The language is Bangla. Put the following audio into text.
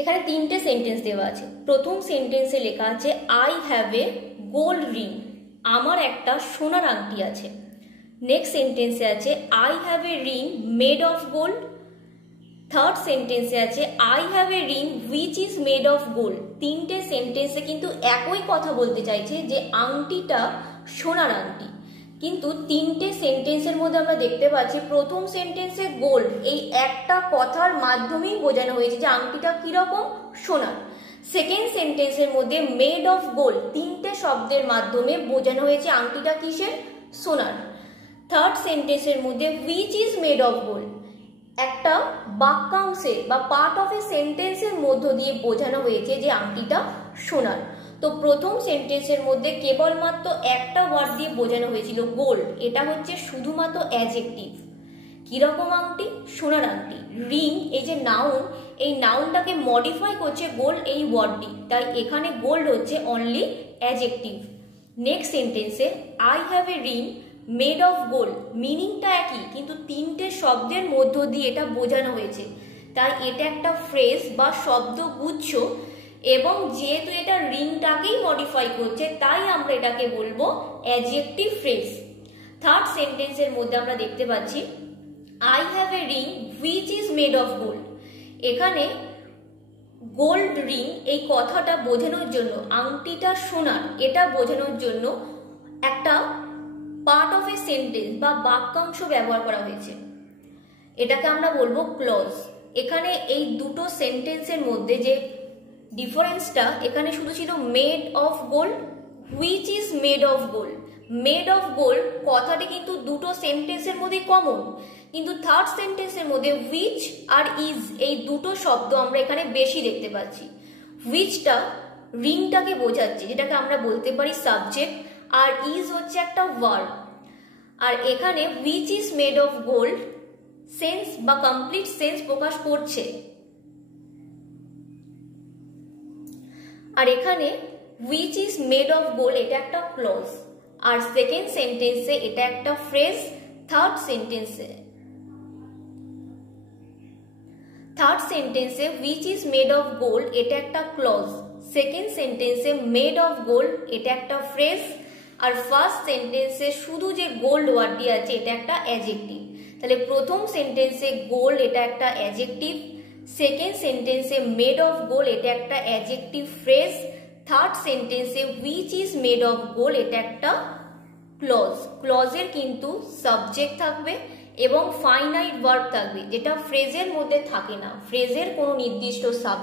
এখানে তিনটে সেন্টেন্স দেওয়া আছে। প্রথম সেন্টেন্সে লেখা আছে I have a gold ring, আমার একটা সোনার আংটি আছে। নেক্সট সেন্টেন্সে আছে I have a ring made of gold. Third সেন্টেন্সে আছে I have a ring which is made of gold. তিনটে সেন্টেন্সে কিন্তু একই কথা বলতে চাইছে যে আংটিটা সোনার আংটি, কিন্তু তিনটে সেন্টেন্সের মধ্যে আমরা দেখতে পাচ্ছি প্রথম সেন্টেন্সে গোল্ড এই একটা কথার মাধ্যমেই বোঝানো হয়েছে যে আংটিটা কিরকম, সোনার। সেকেন্ড সেন্টেন্সের মধ্যে মেড অফ গোল্ড তিনটে শব্দের মাধ্যমে বোঝানো হয়েছে আংটিটা কিসের, সোনার। থার্ড সেন্টেন্সের মধ্যে which is made of gold একটা বাক্যাংশে বা পার্ট অফ এ সেন্টেন্সের মধ্য দিয়ে বোঝানো হয়েছে যে আংটিটা সোনার। তো প্রথম সেন্টেন্সের মধ্যে কেবলমাত্র একটা ওয়ার্ড দিয়ে বোঝানো হয়েছিল গোল্ড, এটা হচ্ছে শুধুমাত্র অ্যাডজেক্টিভ। কিরকম আংটি, সোনার আংটি। রিং এই যে নাউন, এই নাউনটাকে মডিফাই করছে গোল্ড এই ওয়ার্ডটি, তাই এখানে গোল্ড হচ্ছে অনলি অ্যাডজেক্টিভ। নেক্সট সেন্টেন্সে I have a ring made of gold, মিনিংটা একই কিন্তু তিনটে শব্দের মধ্য দিয়ে এটা বোঝানো হয়েছে, তাই এটা একটা ফ্রেজ বা শব্দগুচ্ছ, এবং যেহেতু এটা রিংটাকেই মডিফাই করছে তাই আমরা এটাকে বলবো অ্যাডজেক্টিভ ফ্রেজ। থার্ড সেন্টেন্সের মধ্যে আমরা দেখতে পাচ্ছি I have a ring which is made of gold. এখানে গোল্ড রিং এই কথাটা বোঝানোর জন্য, আংটিটা সোনার এটা বোঝানোর জন্য একটা পার্ট অফ এ সেন্টেন্স বা বাক্যাংশ ব্যবহার করা হয়েছে, এটাকে আমরা বলবো ক্লজ। এখানে এই দুটো সেন্টেন্সের মধ্যে যে ডিফারেন্সটা, এখানে শুধু ছিল made of gold, which is made of gold. Made of gold কথাটি কিন্তু দুটো সেন্টেন্সের মধ্যে কমন, কিন্তু থার্ড সেন্টেন্সের মধ্যে হুইচ আর ইজ এই দুটো শব্দ আমরা এখানে বেশি দেখতে পাচ্ছি। হুইচটা রিংটাকে বোঝাচ্ছে, যেটাকে আমরা বলতে পারি সাবজেক্ট, আর ইজ হচ্ছে একটা ভার্ব। আর এখানে which is made of gold sense বা কমপ্লিট সেন্স প্রকাশ করছে, আর এখানে which is made of gold এটা একটা ক্লজ, আর সেকেন্ড সেন্টেন্সে এটা একটা ফ্রেজ। থার্ড সেন্টেন্সে which is made of gold এটা একটা ক্লজ, সেকেন্ড সেন্টেন্সে মেড অফ গোল্ড এটা একটা ফ্রেজ, আর ফার্স্ট সেন্টেন্সে শুধু যে গোল্ড ওয়ার্ডটি আছে এটা একটা অ্যাডজেক্টিভ। তাহলে প্রথম সেন্টেন্সে গোল্ড এটা একটা অ্যাডজেক্টিভ, সেকেন্ড সেন্টেন্সে মেড অফ গোল্ড এটা একটা অ্যাডজেক্টিভ ফ্রেজ, থার্ড সেন্টেন্সে which is made of gold এটা একটা ক্লজ। ক্লজের কিন্তু সাবজেক্ট থাকবে এবং ফাইনাইট ভার্ব থাকবে, যেটা ফ্রেজের মধ্যে থাকে না। ফ্রেজের কোনো নির্দিষ্ট সাবজেক্ট